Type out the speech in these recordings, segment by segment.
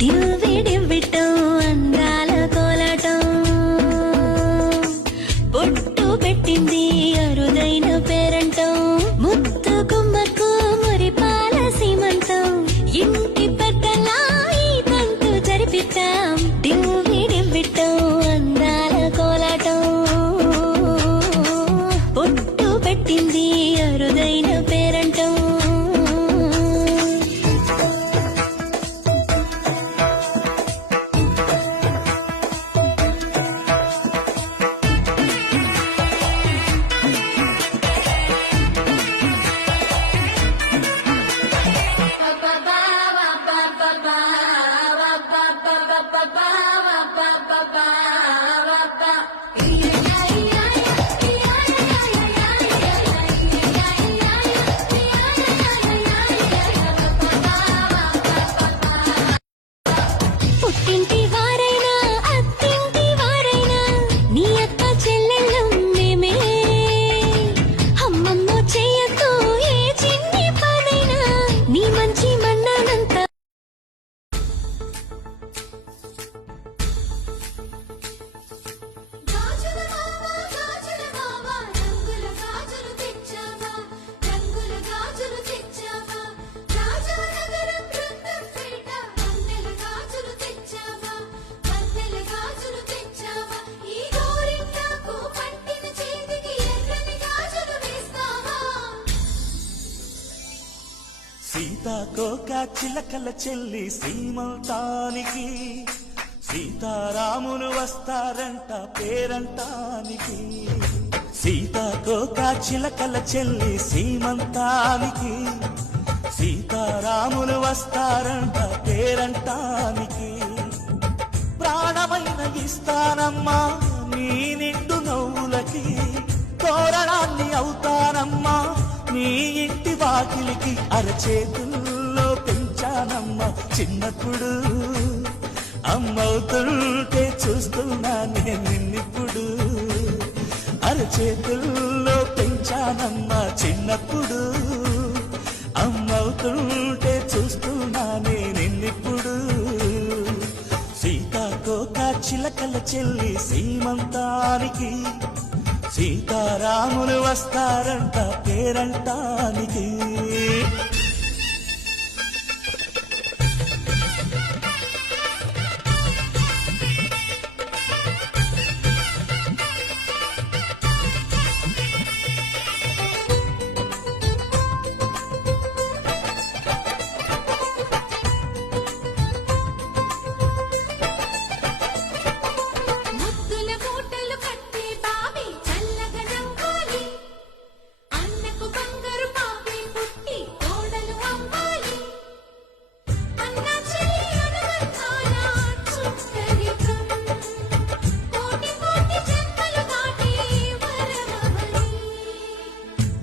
దివ్విడివ్విటం అందాల కోలాటం బొట్టు పెట్టింది అరుదైన పేరంటం ముత్తు గుమ్మకు మురిపాల సీమంతం ఇంటి పెద్దలా ఈ తంతు జరిపిద్దాం దివ్విడివ్విటం అందాల కోలాటం బొట్టు పెట్టింది అరుదైన పేరంటం పుట్టింటి వారైనా అత్తింటి వారైనా నీ అక్క చెల్లెళ్ళం మేమే అమ్మమ్మ చెయ్యతో ఏ చిన్ని పనైనా నీ మంచి మన్నానంత సీతాకోక చిలకల చెల్లి సీమంతానికి సీతారాములు వస్తారంట పేరంటానికి సీతాకోక చిలకల చెల్లి సీమంతానికి సీతారాములు వస్తారంట పేరంటానికి ప్రాణమైన ఇస్తానమ్మా నీ నిండు నవ్వులకి తోరణాన్ని అవుతానమ్మా నీ ఇంటి వాకిలికి అరచేతుల్లో పెంచానమ్మ చిన్నప్పుడు అమ్మవుతుంటే చూస్తున్నా నేను నిన్నిప్పుడు అరచేతుల్లో పెంచానమ్మ చిన్నప్పుడు అమ్మవుతుంటే చూస్తున్నా నేను నిన్నిప్పుడు సీతాకోక చిలకల చెల్లి సీమంతానికి సీతారాములు వస్తారంట పేరంటానికి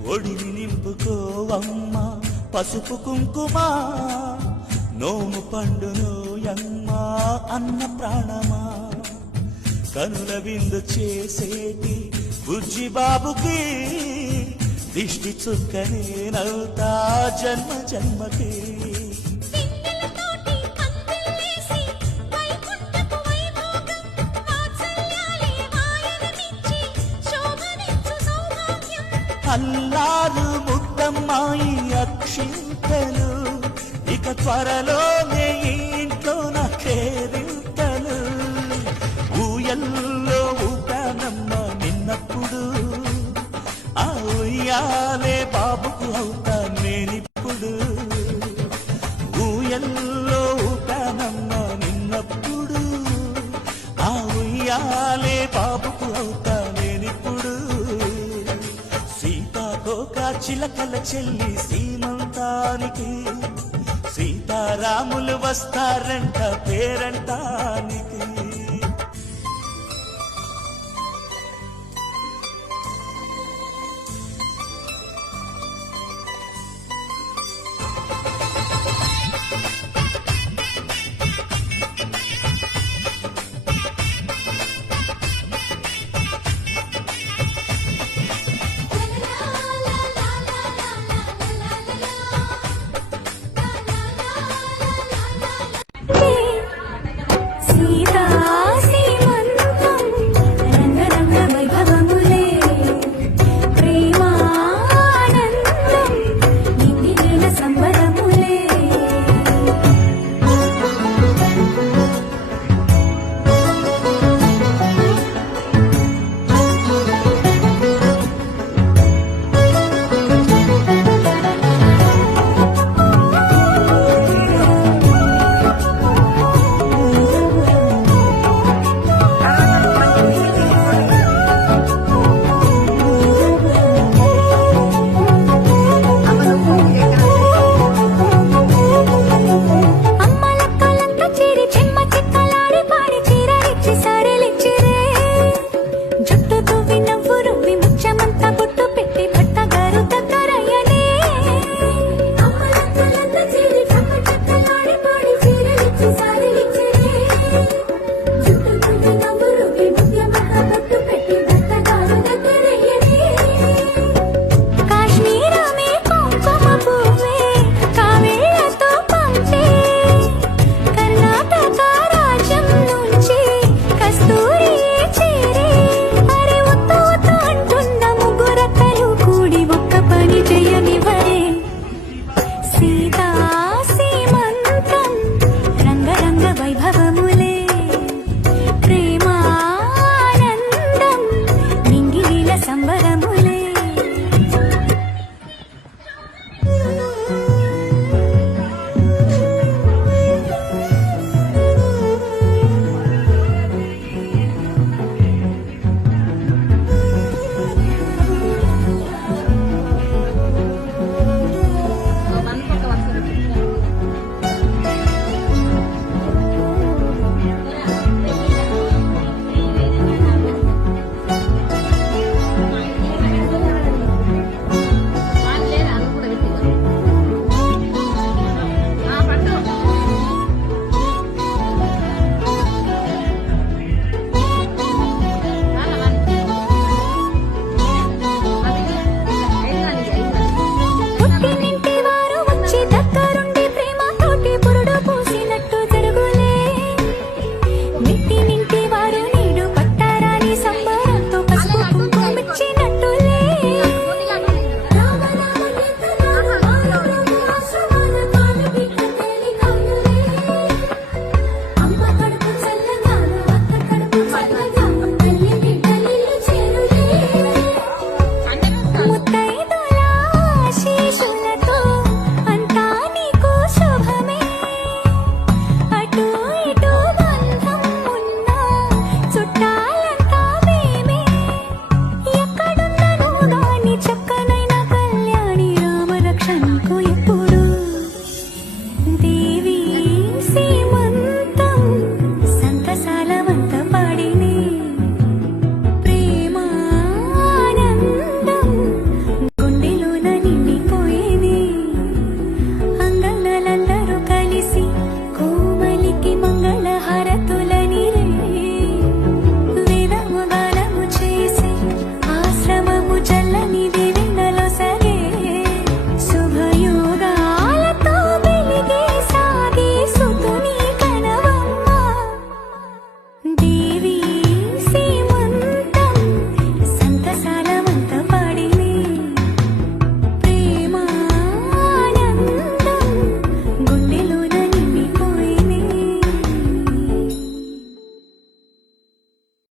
ఒడిని నింపుకోవమ్మ పసుపు కుంకుమ నోము పండునోయమ్మ అన్న ప్రాణమా కనుల విందు చేసేటి బుజ్జి బాబుకి దిష్టి చుక్కనే నవ్వుతా జన్మ జన్మకి అల్లారు ముద్దమ్మాయి అక్షింతలు ఇక త్వరలోనే ఇంట్లో నా కేరింతలు ఊయల్లో ఊపానమ్మ నిన్నప్పుడు ఆ ఉయ్యాలే బాబుకు అవుతా నేనిప్పుడు ఊయల్లో ఊపానమ్మ నిన్నప్పుడు ఆ ఉయ్యాలే బాబుకు అవుతా నేనిప్పుడు సీతాకోక చిలకల చెల్లి సీమంతానికి సీతారాములు వస్తారంట పేరంటానికి